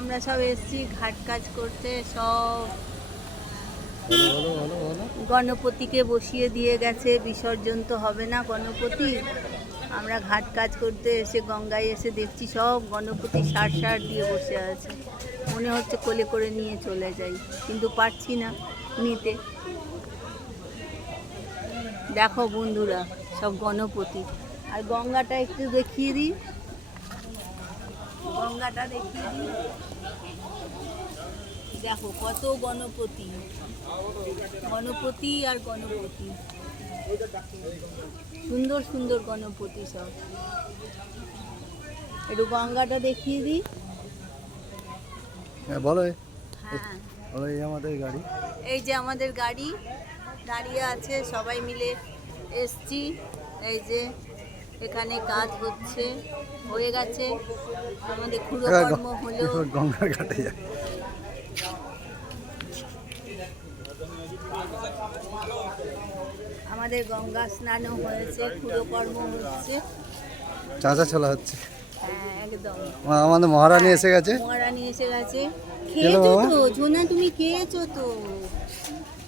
আমরা সব এসেছি ঘাট কাজ করতে, সব গণপতিকে বসিয়ে দিয়ে গেছে, বিসর্জন তো হবে না গণপতি। আমরা ঘাট কাজ করতে এসে গঙ্গায় এসে দেখছি সব গণপতি সার সার দিয়ে বসে আছে। মনে হচ্ছে কোলে করে নিয়ে চলে যাই, কিন্তু পারছি না নিতে। দেখো বন্ধুরা, সব গণপতি। আর গঙ্গাটা একটু দেখিয়ে দিই, গঙ্গাটা দেখিয়ে দিই। দেখো কত গণপতি, গণপতি আর গণপতি, সুন্দর সুন্দর গণপতি সব। একটু গঙ্গাটা দেখিয়ে দিই। বলো। হ্যাঁ, বলো, এই আমাদের গাড়ি, এই যে আমাদের গাড়ি দাঁড়িয়ে আছে, সবাই মিলে এসছি। এই যে এখানে কাজ হচ্ছে, হয়ে গেছে, আমাদের ক্ষুরকর্ম হলো। গঙ্গার ঘাটে যাই। আমাদের গঙ্গা স্নানও হয়েছে, ক্ষুরকর্ম হচ্ছে। চাঁচা চলা হচ্ছে। হ্যাঁ একদম। আমাদের মহারানী এসে গেছে। মহারানী এসে গেছে। খেয়েছো তো ঝোনা, তুমি খেয়েছো তো,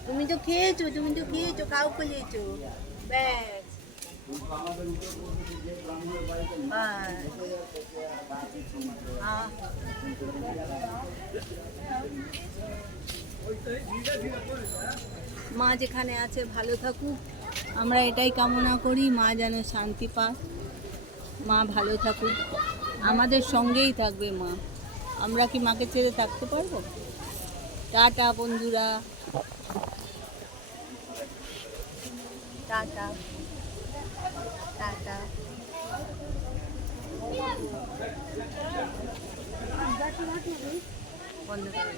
তুমি তো খেয়েছো, তুমি তো খেয়েছো, কাউ খেয়েছো। ব্যাস, মা যেখানে আছে ভালো থাকুক, আমরা এটাই কামনা করি। মা যেন শান্তি পাক, মা ভালো থাকুক, আমাদের সঙ্গেই থাকবে মা। আমরা কি মাকে ছেড়ে থাকতে পারবো? টাটা বন্ধুরা, টাটা টাটা। বন্ধ করে